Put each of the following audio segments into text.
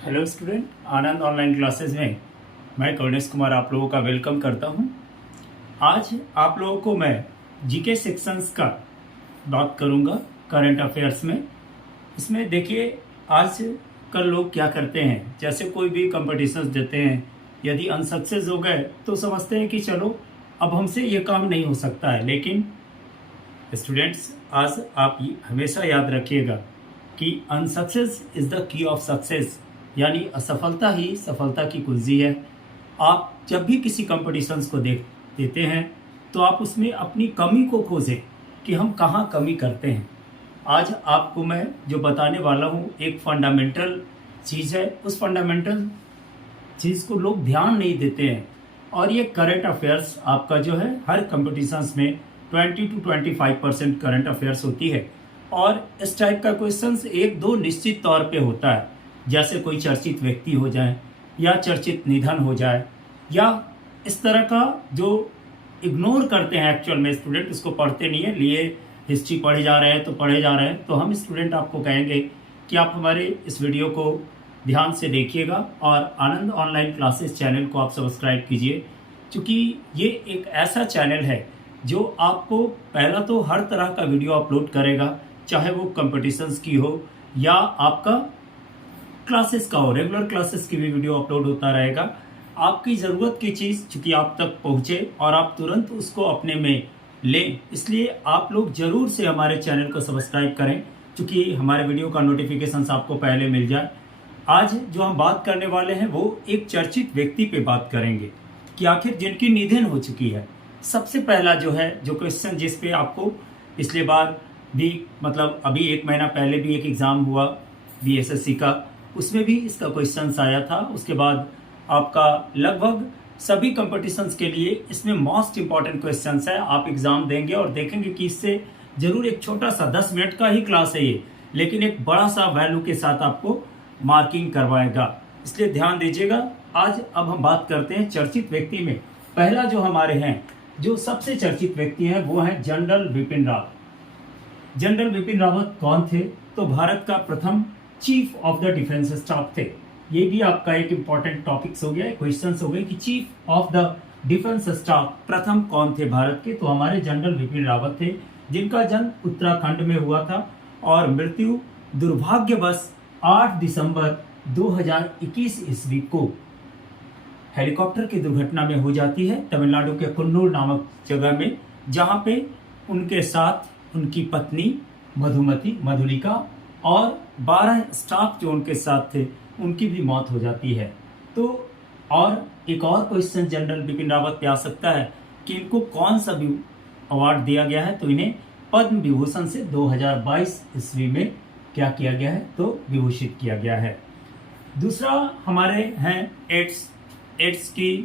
Hello student, आनंद online classes में मैं करुणेश कुमार आप लोगों का वेलकम करता हूं। आज आप लोगों को मैं जीके सेक्शंस का बात करूंगा करंट अफेयर्स में। इसमें देखिए, आज कल लोग क्या करते हैं, जैसे कोई भी कंपटीशंस देते हैं, यदि अनसक्सेस हो गए तो समझते हैं कि चलो अब हमसे ये काम नहीं हो सकता है। लेकिन स्टूडेंट्स, आज आप हमेशा याद रखिएगा कि unsuccess is the key of success, यानी असफलता ही सफलता की कुंजी है। आप जब भी किसी कंपटीशंस को देते हैं तो आप उसमें अपनी कमी को खोजें कि हम कहाँ कमी करते हैं। आज आपको मैं जो बताने वाला हूँ एक फंडामेंटल चीज़ है, उस फंडामेंटल चीज़ को लोग ध्यान नहीं देते हैं। और ये करंट अफेयर्स आपका जो है हर कंपटीशंस में 20 to 25% करंट अफेयर्स होती है। और इस टाइप का क्वेश्चंस एक दो निश्चित तौर पे होता है, जैसे कोई चर्चित व्यक्ति हो जाए या चर्चित निधन हो जाए या इस तरह का जो इग्नोर करते हैं एक्चुअल में स्टूडेंट, उसको पढ़ते नहीं है, लिए हिस्ट्री पढ़े जा रहे हैं तो पढ़े जा रहे हैं। तो हम स्टूडेंट आपको कहेंगे कि आप हमारे इस वीडियो को ध्यान से देखिएगा और आनंद ऑनलाइन क्लासेस चैनल को आप सब्सक्राइब कीजिए, क्योंकि ये एक ऐसा चैनल है जो आपको पहला तो हर तरह का वीडियो अपलोड करेगा, चाहे वो कंपटीशंस की हो या आपका क्लासेस का हो, रेगुलर क्लासेस की भी वीडियो अपलोड होता रहेगा। आपकी ज़रूरत की चीज़ चूँकि आप तक पहुँचे और आप तुरंत उसको अपने में लें, इसलिए आप लोग ज़रूर से हमारे चैनल को सब्सक्राइब करें, क्योंकि हमारे वीडियो का नोटिफिकेशन आपको पहले मिल जाए। आज जो हम बात करने वाले हैं वो एक चर्चित व्यक्ति पे बात करेंगे कि आखिर जिनकी निधन हो चुकी है। सबसे पहला जो है जो क्वेश्चन जिस पे आपको पिछले बार भी, मतलब अभी एक महीना पहले भी एक एग्ज़ाम हुआ बीएसएससी का, उसमें भी इसका क्वेश्चंस आया था। उसके बाद आपका लगभग सभी कंपटीशंस के लिए इसमें मोस्ट इंपॉर्टेंट क्वेश्चंस है। आप एग्ज़ाम देंगे और देखेंगे कि इससे ज़रूर एक छोटा सा 10 मिनट का ही क्लास है ये, लेकिन एक बड़ा सा वैल्यू के साथ आपको मार्किंग करवाएगा, इसलिए ध्यान दीजिएगा। आज अब हम बात करते हैं चर्चित व्यक्ति में। पहला जो हमारे हैं, जो सबसे चर्चित व्यक्ति हैं, वो हैं जनरल बिपिन रावत। जनरल बिपिन रावत कौन थे? तो भारत का प्रथम chief of the defence staff थे। ये भी आपका एक इंपॉर्टेंट टॉपिक्स हो गया, क्वेश्चंस हो गए कि chief of the defence staff प्रथम कौन थे भारत के? तो हमारे जनरल बिपिन रावत थे, जिनका जन्म उत्तराखंड में हुआ था और मृत्यु दुर्भाग्यवश 8 दिसंबर 2021 ईस्वी को हेलीकॉप्टर की दुर्घटना में हो जाती है, तमिलनाडु के कुन्नूर नामक जगह में, जहां पे उनके साथ उनकी पत्नी मधुमती मधुलिका और 12 स्टाफ जो उनके साथ थे उनकी भी मौत हो जाती है। तो और एक और क्वेश्चन जनरल बिपिन रावत पे आ सकता है कि इनको कौन सा भी अवार्ड दिया गया है? तो इन्हें पद्म विभूषण से 2022 ईस्वी में क्या किया गया है? तो विभूषित किया गया है। दूसरा हमारे हैं एड्स। एड्स की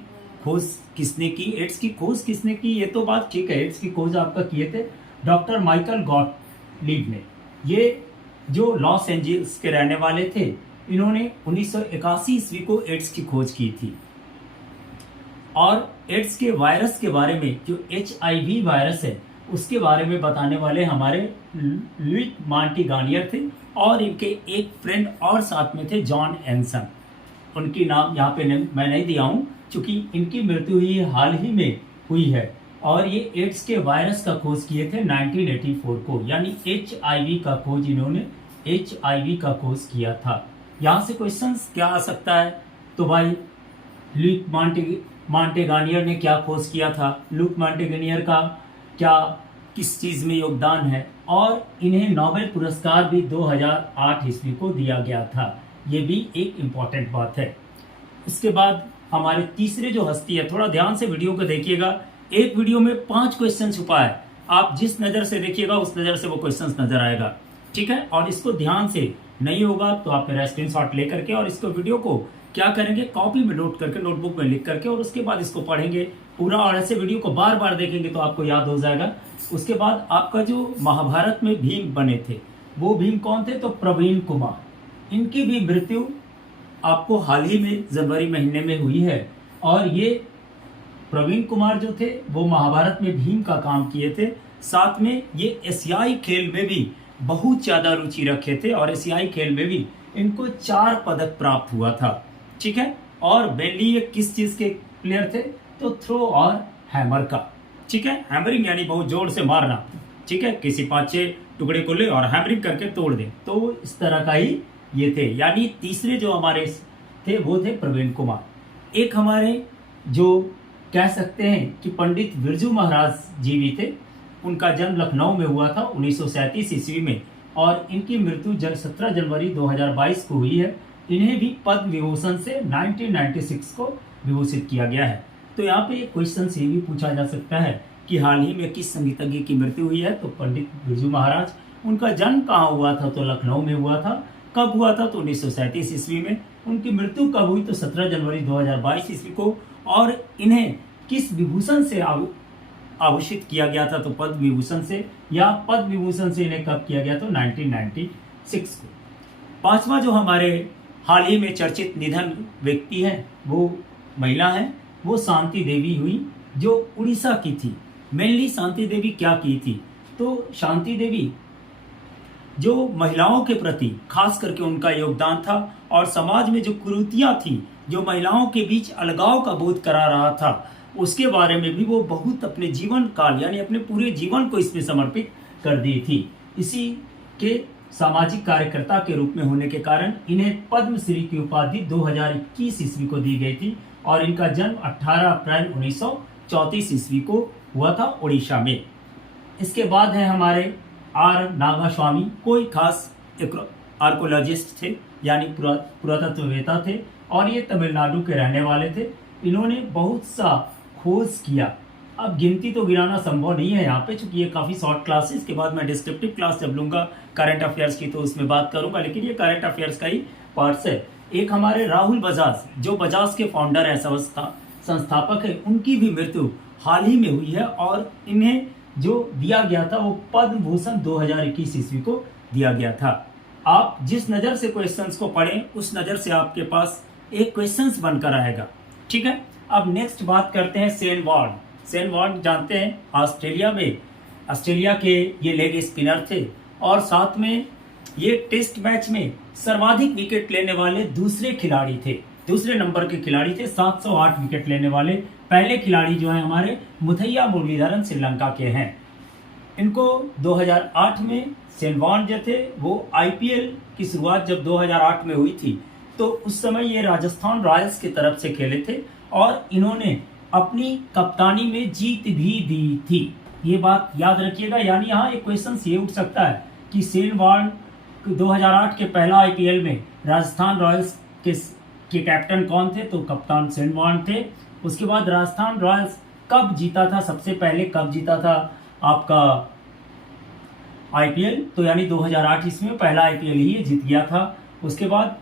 खोज किसने की? एड्स की खोज किसने की? ये तो बात ठीक है, एड्स की खोज आपका किए थे डॉक्टर माइकल गॉटलीब ने। ये जो लॉस एंजल्स के रहने वाले थे, इन्होंने 1981 ईस्वी को एड्स की खोज की थी। और एड्स के वायरस के बारे में, जो HIV वायरस है, उसके बारे में बताने वाले हमारे लुइस मॉन्टेगानियर थे और इनके एक फ्रेंड और साथ में थे, जॉन एंसन। उनकी नाम यहाँ पे मैं नहीं दिया हूँ, क्योंकि इनकी मृत्यु ही हाल ही में हुई है। और ये एड्स के वायरस का खोज किए थे 1984 को, यानी HIV का खोज, इन्होंने HIV का खोज किया था। यहाँ से क्वेश्चंस क्या आ सकता है? तो भाई लुइस मॉन्टेगानियर ने क्या खोज किया था? लुइस मॉन्टेगानियर का क्या किस चीज़ में योगदान है? और इन्हें नोबेल पुरस्कार भी 2008 ईस्वी को दिया गया था। ये भी एक इम्पॉर्टेंट बात है। इसके बाद हमारे तीसरे जो हस्ती है, थोड़ा ध्यान से वीडियो को देखिएगा। एक वीडियो में 5 क्वेश्चन छुपा है, आप जिस नज़र से देखिएगा उस नज़र से वो क्वेश्चंस नजर आएगा, ठीक है? और इसको ध्यान से नहीं होगा तो आप मेरा स्क्रीनशॉट लेकर के और इसको वीडियो को क्या करेंगे, कॉपी में नोट करके, नोटबुक में लिख करके, और उसके बाद इसको पढ़ेंगे पूरा। और ऐसे वीडियो को बार बार देखेंगे तो आपको याद हो जाएगा। उसके बाद आपका जो महाभारत में भीम बने थे, वो भीम कौन थे? तो प्रवीण कुमार। इनकी भी मृत्यु आपको हाल ही में जनवरी महीने में हुई है। और ये प्रवीण कुमार जो थे वो महाभारत में भीम का काम किए थे। साथ में ये एशियाई खेल में भी बहुत ज़्यादा रुचि रखे थे और एशियाई खेल में भी इनको 4 पदक प्राप्त हुआ था। ठीक है, और मेनली ये किस चीज़ के प्लेयर थे, तो थ्रो और हैमर का। ठीक है, हैमरिंग यानी बहुत जोर से मारना। ठीक है, किसी 5-6 टुकड़े को ले और हैमरिंग करके तोड़ दे, तो इस तरह का ही ये थे। यानी तीसरे जो हमारे थे वो थे प्रवीण कुमार। एक हमारे जो कह सकते हैं कि पंडित बिरजू महाराज जी भी थे। उनका जन्म लखनऊ में हुआ था 1937 ईस्वी में और इनकी मृत्यु 17 जनवरी 2022 को हुई है। इन्हें भी पद्म विभूषण से 1996 को विभूषित किया गया है। तो यहाँ पे एक क्वेश्चन ये भी पूछा जा सकता है कि हाल ही में किस संगीतज्ञ की मृत्यु हुई है, तो पंडित बिरजू महाराज। उनका जन्म कहाँ हुआ था, तो लखनऊ में हुआ था। कब हुआ था, तो 1937 ईस्वी में। उनकी मृत्यु कब हुई, तो 17 जनवरी 2022 ईस्वी को। और इन्हें किस विभूषण से आभूषित किया गया था, तो पद्म विभूषण से, या पद्म विभूषण से इन्हें कब किया गया, तो 1996 को। पांचवा जो हमारे हाल ही में चर्चित निधन व्यक्ति हैं, वो महिला हैं, वो शांति देवी हुई, जो उड़ीसा की थी। मेनली शांति देवी क्या की थी, तो शांति देवी जो महिलाओं के प्रति खास करके उनका योगदान था और समाज में जो कुरीतियां थी, जो महिलाओं के बीच अलगाव का बोध करा रहा था, उसके बारे में भी वो बहुत अपने जीवन काल यानी अपने पूरे जीवन को इसमें समर्पित कर दी थी। इसी के सामाजिक कार्यकर्ता के रूप में होने के कारण इन्हें पद्मश्री की उपाधि 2021 ईस्वी को दी गई थी और इनका जन्म 18 अप्रैल 1934 ईस्वी को हुआ था उड़ीसा में। इसके बाद है हमारे आर नागास्वामी। कोई खास आर्कोलॉजिस्ट थे यानी पुरातत्ववेता थे और ये तमिलनाडु के रहने वाले थे। इन्होंने बहुत सा खोज किया। अब गिनती तो गिराना संभव नहीं है यहाँ पे, चूंकि ये काफ़ी शॉर्ट क्लास है। इसके बाद मैं डिस्क्रिप्टिव क्लास जब लूँगा करंट अफेयर्स की तो उसमें बात करूँगा, लेकिन ये करंट अफेयर्स का ही पार्ट्स है। एक हमारे राहुल बजाज, जो बजाज के फाउंडर है, संस्थापक है, उनकी भी मृत्यु हाल ही में हुई है और इन्हें जो दिया गया था वो पद्म भूषण 2021 ईस्वी को दिया गया था। आप जिस नज़र से क्वेश्चंस को पढ़ें उस नज़र से आपके पास एक क्वेश्चंस बनकर आएगा। ठीक है, अब नेक्स्ट बात करते हैं शेन वॉर्न। शेन वॉर्न जानते हैं ऑस्ट्रेलिया के ये लेग स्पिनर थे और साथ में ये टेस्ट मैच में सर्वाधिक विकेट लेने वाले दूसरे खिलाड़ी थे, दूसरे नंबर के खिलाड़ी थे। 708 विकेट लेने वाले पहले खिलाड़ी जो है हमारे मुथैया मुरलीधरन श्रीलंका के हैं। इनको 2008 में शेन वॉर्न जो थे वो आईपीएल की शुरुआत जब 2008 में हुई थी तो उस समय ये राजस्थान रॉयल्स की तरफ से खेले थे और इन्होंने अपनी कप्तानी में जीत भी दी थी। ये बात याद रखिएगा। यानी यहाँ एक क्वेश्चन ये उठ सकता है कि शेन वॉर्न 2008 के पहला आईपीएल में राजस्थान रॉयल्स के कैप्टन कौन थे, तो कप्तान शेन वॉर्न थे। उसके बाद राजस्थान रॉयल्स कब जीता था, सबसे पहले कब जीता था आपका आईपीएल, तो यानी 2008 ईस्वी में पहला आईपीएल ही जीत गया था। उसके बाद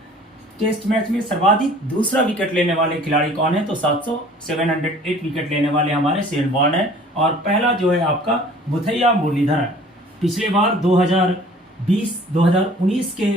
टेस्ट मैच में सर्वाधिक दूसरा विकेट लेने वाले खिलाड़ी कौन है, तो 708 विकेट लेने वाले हमारे शेन वॉर्न है और पहला जो है आपका मुथैया मुरलीधरन। पिछले बार 2019 के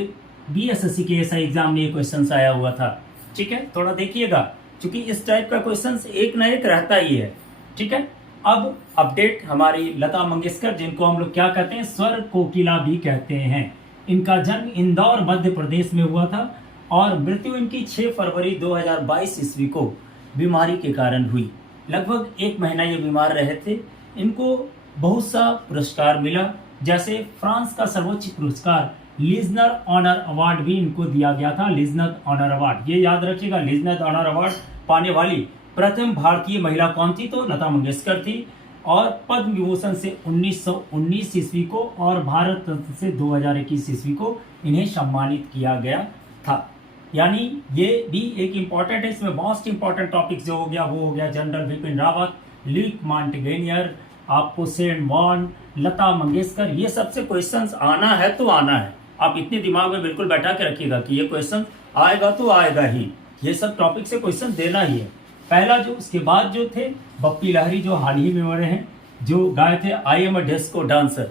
बीएसएससी के एसआई एग्जाम में ये क्वेश्चन आया हुआ था। ठीक है, थोड़ा देखिएगा क्योंकि इस टाइप का क्वेश्चन एक ना एक रहता ही है। ठीक है, अब अपडेट हमारी लता मंगेशकर, जिनको हम लोग क्या कहते हैं, स्वर कोकिला भी कहते हैं। इनका जन्म इंदौर मध्य प्रदेश में हुआ था और मृत्यु इनकी 6 फरवरी 2022 ईस्वी को बीमारी के कारण हुई। लगभग 1 महीना ये बीमार रहे थे। इनको बहुत सा पुरस्कार मिला, जैसे फ्रांस का सर्वोच्च पुरस्कार लिजनर ऑनर अवार्ड भी इनको दिया गया था। लिजनर ऑनर अवार्ड, ये याद रखिएगा, लिजनर ऑनर अवार्ड पाने वाली प्रथम भारतीय महिला कौन थी, तो लता मंगेशकर थी। और पद्म विभूषण से 1919 ईस्वी को और भारत रत्न से 2021 ईस्वी को इन्हें सम्मानित किया गया था। यानी ये भी एक इम्पॉर्टेंट है। इसमें मोस्ट इम्पॉर्टेंट टॉपिक जो हो गया वो हो गया जनरल बिपिन रावत, ल्यूक मॉन्टेगेनियर, आपको शेन वॉर्न, लता मंगेशकर। ये सबसे क्वेश्चंस आना है तो आना है। आप इतने दिमाग में बिल्कुल बैठा के रखिएगा कि ये क्वेश्चन आएगा तो आएगा ही। ये सब टॉपिक से क्वेश्चन देना ही है। पहला जो, उसके बाद जो थे बप्पी लहरी, जो हाल ही में मरे हैं, जो गाए थे I am a disco dancer.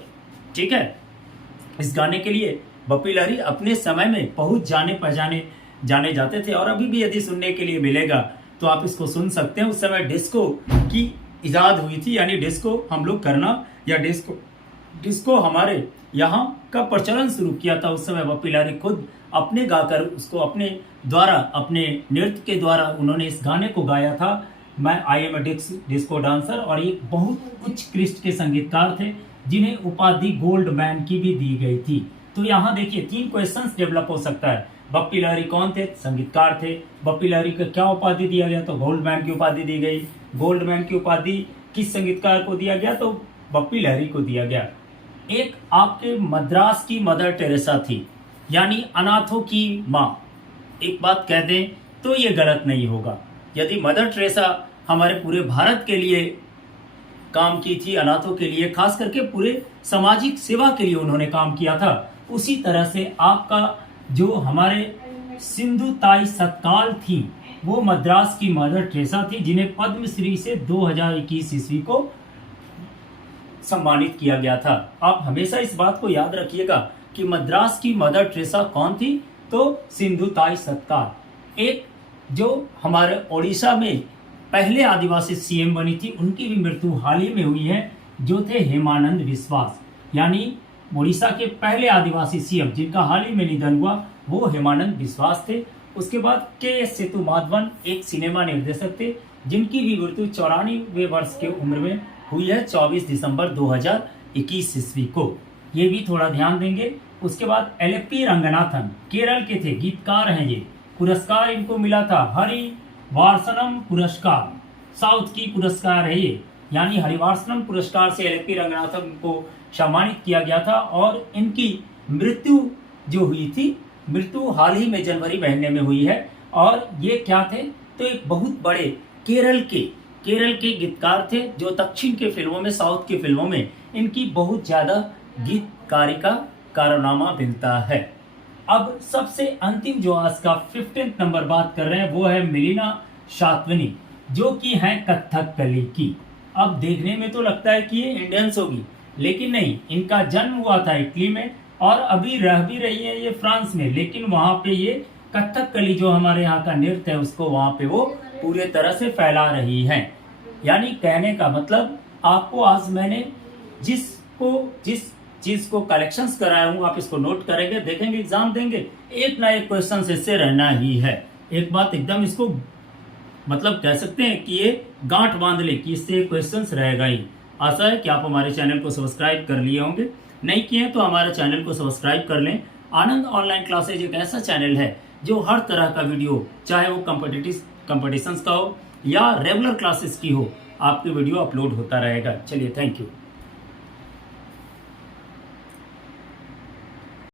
ठीक है, इस गाने के लिए बप्पी लहरी अपने समय में बहुत जाने जाते थे और अभी भी यदि सुनने के लिए मिलेगा तो आप इसको सुन सकते हैं। उस समय डिस्को की इजाद हुई थी, यानी डिस्को हम लोग करना या डिस्को डिस्को हमारे यहाँ का प्रचलन शुरू किया था, उस समय बप्पी लहरी खुद अपने गाकर उसको अपने द्वारा, अपने नृत्य के द्वारा उन्होंने इस गाने को गाया था, मैं I am a disco dancer. और ये बहुत उत्कृष्ट के संगीतकार थे जिन्हें उपाधि गोल्ड मैन की भी दी गई थी। तो यहाँ देखिए 3 क्वेश्चंस डेवलप हो सकता है। बप्पी लहरी कौन थे? संगीतकार थे। बप्पी लहरी को क्या उपाधि दिया गया? तो गोल्ड मैन की उपाधि दी गई। गोल्ड मैन की उपाधि किस संगीतकार को दिया गया? तो बप्पी लहरी को दिया गया। एक आपके मद्रास की मदर टेरेसा थी, यानी अनाथों की माँ। एक बात कह दें तो ये गलत नहीं होगा। यदि मदर टेरेसा हमारे पूरे भारत के लिए काम की थी, अनाथों के लिए, खास करके पूरे सामाजिक सेवा के लिए उन्होंने काम किया था, उसी तरह से आपका जो हमारे सिंधु ताई सतकाल थी वो मद्रास की मदर टेरेसा थी, जिन्हें पद्मश्री से 2021 ईस्वी को सम्मानित किया गया था। आप हमेशा इस बात को याद रखिएगा कि मद्रास की मदर टेरेसा कौन थी? तो सिंधु ताई सतकाल, एक जो हमारे ओडिशा में पहले आदिवासी सीएम बनी थी, उनकी भी मृत्यु हाल ही में हुई है, जो थे हेमानंद बिस्वास। यानी ओडिशा के पहले आदिवासी सीएम जिनका हाल ही में निधन हुआ वो हेमानंद बिस्वास थे। उसके बाद के.एस. सेतुमाधवन एक सिनेमा निर्देशक थे जिनकी भी मृत्यु 94 वर्ष के उम्र में हुई है, 24 दिसंबर 2021 ईस्वी को। ये भी थोड़ा ध्यान देंगे। उसके बाद एल.पी. रंगनाथन केरल के थे, गीतकार हैं ये। पुरस्कार इनको मिला था हरिवार्सनम पुरस्कार, साउथ की पुरस्कार है ये, यानी हरिवार्सनम पुरस्कार से एल.पी. रंगनाथन को सम्मानित किया गया था। और इनकी मृत्यु जो हुई थी, मृत्यु हाल ही में जनवरी महीने में हुई है। और ये क्या थे? तो एक बहुत बड़े केरल के गीतकार थे, जो दक्षिण के फिल्मों में, साउथ की फिल्मों में इनकी बहुत ज्यादा गीतकारी का कारनामा मिलता है। अब सबसे अंतिम जो आज का 15th नंबर बात कर रहे हैं वो है मिलिना शातवनी, जो कि हैं कथकली की। अब देखने में तो लगता है कि ये इंडियंस होगी, लेकिन नहीं, इनका जन्म हुआ था इटली में और अभी रह भी रही है ये फ्रांस में। लेकिन वहां पे ये कथकली जो हमारे यहाँ का नृत्य है उसको वहां पे वो पूरे तरह से फैला रही हैं। यानी कहने का मतलब, आपको आज मैंने जिस चीज को कलेक्शंस कराया हूँ, आप इसको नोट करेंगे, देखेंगे, एग्जाम देंगे, एक ना एक क्वेश्चन इससे रहना ही है। एक बात एकदम इसको मतलब कह सकते हैं कि ये गांठ बांध ले कि इससे क्वेश्चंस रहेगा ही। आशा है कि आप हमारे चैनल को सब्सक्राइब कर लिए होंगे, नहीं किए हैं तो हमारे चैनल को सब्सक्राइब कर लें। आनंद ऑनलाइन क्लासेज एक ऐसा चैनल है जो हर तरह का वीडियो, चाहे वो कंपटीशंस का हो या रेगुलर क्लासेस की हो, आपकी वीडियो अपलोड होता रहेगा। चलिए, थैंक यू।